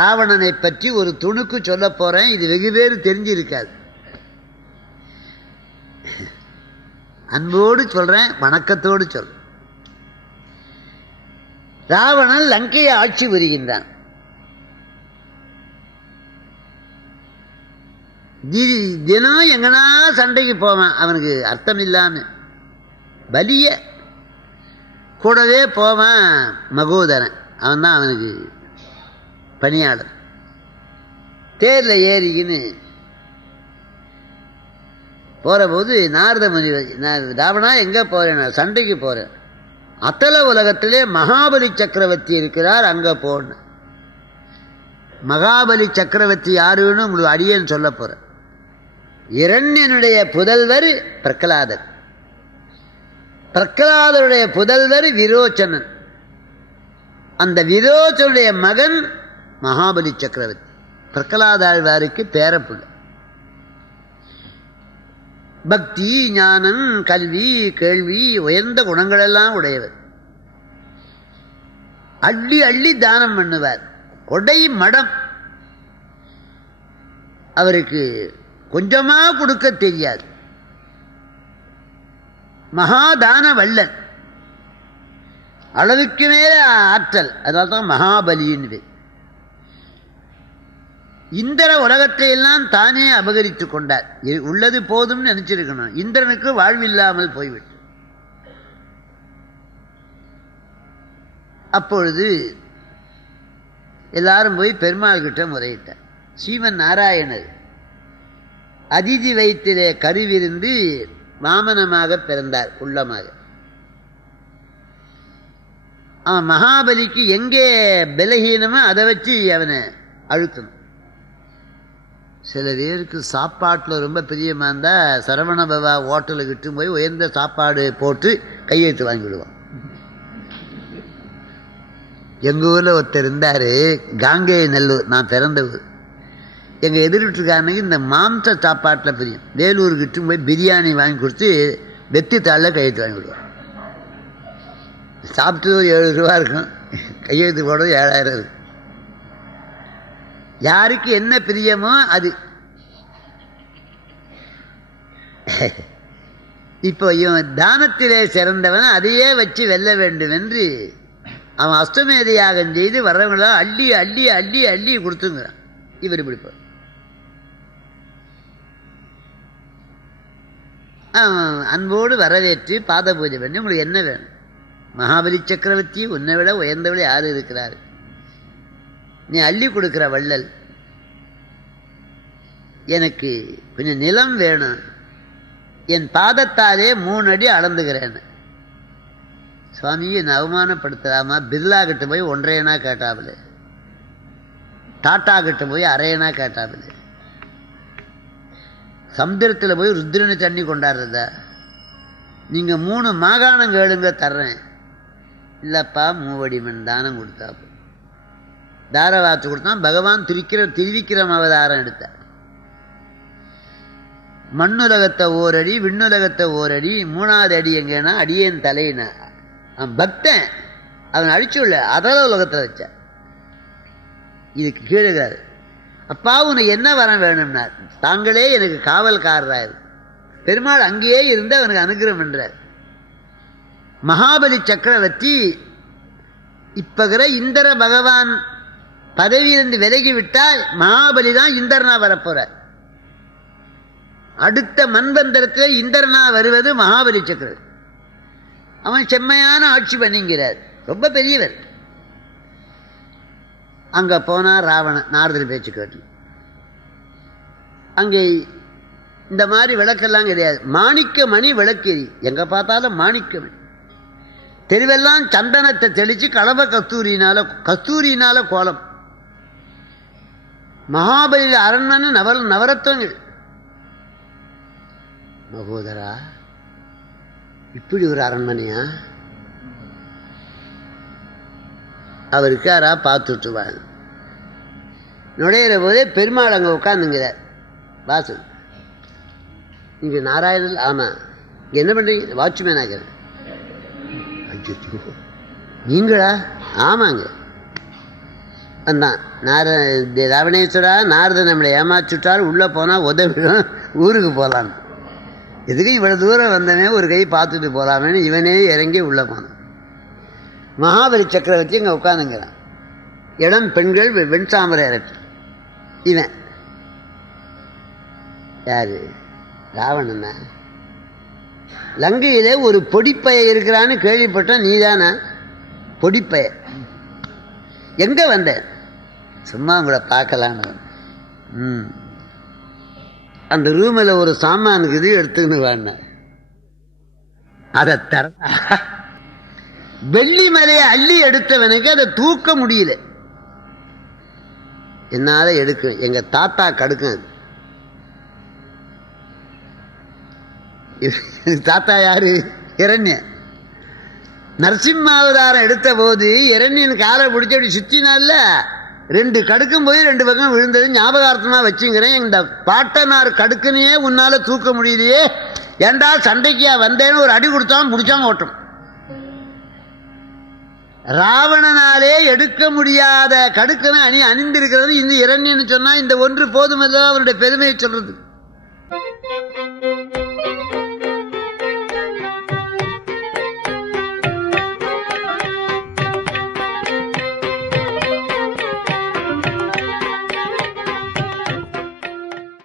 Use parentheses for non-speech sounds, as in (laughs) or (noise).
ராவணனை பற்றி ஒரு துணுக்கு சொல்ல போறேன். இது வெகு பேர் தெரிஞ்சிருக்காது. அன்போடு சொல்றேன் வணக்கத்தோடு சொல்றேன். ராவணன் லங்கையை ஆட்சி புரிகின்றான். தி- தினம் எங்கனா சண்டைக்கு போவான். அவனுக்கு அர்த்தம் இல்லான்னு பலிய. கூடவே போவான் மகோதரன். அவன் தான் அவனுக்கு பணியாளர். தேர்ல ஏறிக்கின்னு போற போது நாரத முனி நான் ராவணா எங்க போறேன்? நான் சண்டைக்கு போறேன். அத்தல உலகத்திலே மகாபலி சக்கரவர்த்தி இருக்கிறார் அங்க போன. மகாபலி சக்கரவர்த்தி யாருன்னு உங்களுக்கு அடியேன்னு சொல்ல போகிறேன் இரண்யனுடைய புதல்வர் பிரகலாதர். பிரகலாதருடைய புதல்வர் விரோச்சனன். அந்த விரோச்சனுடைய மகன் மகாபலி சக்கரவர்த்தி. பிரகலாதாழ்வாருக்கு பேரப்புள்ள. பக்தி ஞானம் கல்வி கேள்வி உயர்ந்த குணங்களெல்லாம் உடையவர். அள்ளி அள்ளி தானம் பண்ணுவார். கொடை மடம். அவருக்கு கொஞ்சமா கொடுக்க தெரியாது. மகாதான வல்லன். அளவுக்கு மேல ஆற்றல். அதனால தான் மகாபலின்னு இந்திர உலகத்தை எல்லாம் தானே அபகரித்துக் கொண்டார். உள்ளது போதும்னு நினைச்சிருக்கணும். இந்திரனுக்கு வாழ்வில்லாமல் போய்விட்டு அப்பொழுது எல்லாரும் போய் பெருமாள் கிட்ட முறையிட்டார். சீமன் நாராயணர் அதிதி வயிற்றிலே கருவிருந்து வாமனமாக பிறந்தார் உள்ளமாக. அவன் மகாபலிக்கு எங்கே பலகீனமோ அதை வச்சு அவனை அழுத்தணும். சில பேருக்கு சாப்பாட்டில் ரொம்ப பிரியமாக இருந்தால் சரவண பவா ஹோட்டலுக்கு இட்டு போய் உயர்ந்த சாப்பாடு போட்டு கையெழுத்து வாங்கிவிடுவான் எங்கள் ஊரில் ஒருத்தர் இருந்தார் காங்கே நல்லூர் நான் பிறந்த ஊர் எங்கள் எதிர்ட்டுக்காரனுக்கு இந்த மாம்ச சாப்பாட்டில் பிரியம். வேலூருக்கு இட்டு போய் பிரியாணி வாங்கி கொடுத்து வெத்தி தாளில் கையெழுத்து வாங்கி விடுவான். சாப்பிட்டது ஏழு ரூபா இருக்கும். கையெழுத்து போடுறது ஏழாயிரம் இருக்கும் யாருக்கு என்ன பிரியமோ அது. இப்போ இவன் தானத்திலே சிறந்தவன் அதையே வச்சு வெல்ல வேண்டும் என்று அவன் அஸ்தமேத யாகம் செய்து வர்றவங்கள அள்ளி அள்ளி அள்ளி அள்ளி கொடுத்துங்கிறான். இவர் இப்படி அன்போடு வரவேற்று பாத பூஜை பண்ணி உங்களுக்கு என்ன வேணும்? மகாபலி சக்கரவர்த்தி உன்னை விட உயர்ந்தவள் யார் இருக்கிறார் நீ அள்ளி கொடுக்குற வள்ளல். எனக்கு கொஞ்சம் நிலம் வேணும். என் பாதத்தாலே மூணு அடி அளந்துகிறேன். சுவாமியை என்னை அவமானப்படுத்தலாமா பிர்லா கிட்ட போய் ஒன்றையனா கேட்டாபிலே. டாட்டா கிட்ட போய் அரையனா கேட்டாபிலே. சமுத்திரத்தில் போய் ருத்ரனை தண்ணி கொண்டாடுறதா. நீங்கள் மூணு மாகாணம் கேளுங்க தர்றேன். இல்லப்பா மூவடிமன் தானம் கொடுத்தாப்பு தாரவாத்து கொடுத்தான். பகவான் திரிக்கிற திருவிக்கிரம் அவதாரம் எடுத்தார். மண்ணுலகத்தை ஓரடி விண்ணுலகத்தை ஓரடி மூணாவது அடி எங்கன்னா அடியேன் தலையின. அவன் பக்தன். அவன் அழிச்சுள்ள அதல உலகத்தை வச்ச இதுக்கு கீழே அப்பா உனக்கு என்ன வரம் வேணும்னார். தாங்களே எனக்கு காவல்காரராரு பெருமாள் அங்கேயே இருந்து அவனுக்கு அனுகிரகம் என்றார் மகாபலி சக்கரவர்த்தி இப்பகிற இந்திர பகவான் பதவியிலிருந்து விலகி விட்டால் மகாபலி தான் இந்திரனா வரப்போறார். அடுத்த மண்பந்தரத்தில் இந்திரனா வருவது மகாபலி சக்கரவர்த்தி அவன் செம்மையான ஆட்சி பண்ணிங்கிறார். ரொம்ப பெரியவர். அங்க போனா ராவணன் நாரதர் பேச்சு கேட்டு. அங்கே இந்த மாதிரி விளக்கெல்லாம் கிடையாது. மாணிக்க மணி விளக்கெறி எங்க பார்த்தாலும் மாணிக்க மணி தெருவெல்லாம் சந்தனத்தை தெளிச்சு கலவ கஸ்தூரினால கஸ்தூரினால கோலம். மகாபலி அரண்மனை நவர நவரத்வங்கள் மகோதரா இப்படி ஒரு அரண்மனையா? அவர் இருக்காரா? பார்த்துட்டு வாங்க. நுழையிற போதே பெருமாள் அங்கே உட்காந்துங்கிறார் வாசல் இங்க நாராயணன் ஆமா. இங்க என்ன பண்றீங்க? வாட்ச்மேன் ஆகிறேன் ஐயோ நீங்களா? ஆமாங்க. அதான். நார ராவணேஸ்வரா நாரத நம்மளை ஏமாச்சுட்டால் உள்ளே போனால் உதவிடும் ஊருக்கு போகலான்னு எதுக்கு இவ்வளோ தூரம் வந்தனே ஒரு கை பார்த்துட்டு போகலாமேன்னு இவனே இறங்கி உள்ளே போனான். மகாபலி சக்கரவர்த்தி இங்கே உட்காந்துங்கிறான் இளம் பெண்கள் வெண்சாமரை அரட்டு இவன். யார்? ராவணனா லங்கையிலே ஒரு பொடிப்பய இருக்கிறான்னு கேள்விப்பட்டேன் நீதானா? பொடிப்பய எங்கே வந்த? சும்மா உங்களை பார்க்கலான்னு. ம். அந்த ரூமில் ஒரு சாமான் இருக்குது எடுத்துக்கின்னு வாங்க அதை தர (laughs) வெள்ளி மலையை அள்ளி எடுத்தவனுக்கு அதை தூக்க முடியல. என்னால எடுக்கும் எங்க தாத்தா கடுக்கும் அது. (laughs) தாத்தா யாரு? இரண்யன் நரசிம்மாவதாரம் எடுத்த போது இரண்யன் காலை பிடிச்சி அப்படி சுற்றினால ரெண்டு கடுக்கும் போய் ரெண்டு பக்கம் விழுந்தது. ஞாபகார்த்தமாக வச்சுங்கிறேன். இந்த பாட்டனார் கடுக்குனையே உன்னால் தூக்க முடியலையே. ஏண்டா சண்டைக்கியா வந்தேன்னு ஒரு அடி கொடுத்தான் பிடிச்சான் ஓட்டம். ராவணனாலே எடுக்க முடியாத கடுக்கனை அணி அணிந்திருக்கிறது. இந்த இரண்யன்னு சொன்னால் இந்த ஒன்று போதுமல்ல அவருடைய பெருமையை சொல்றது.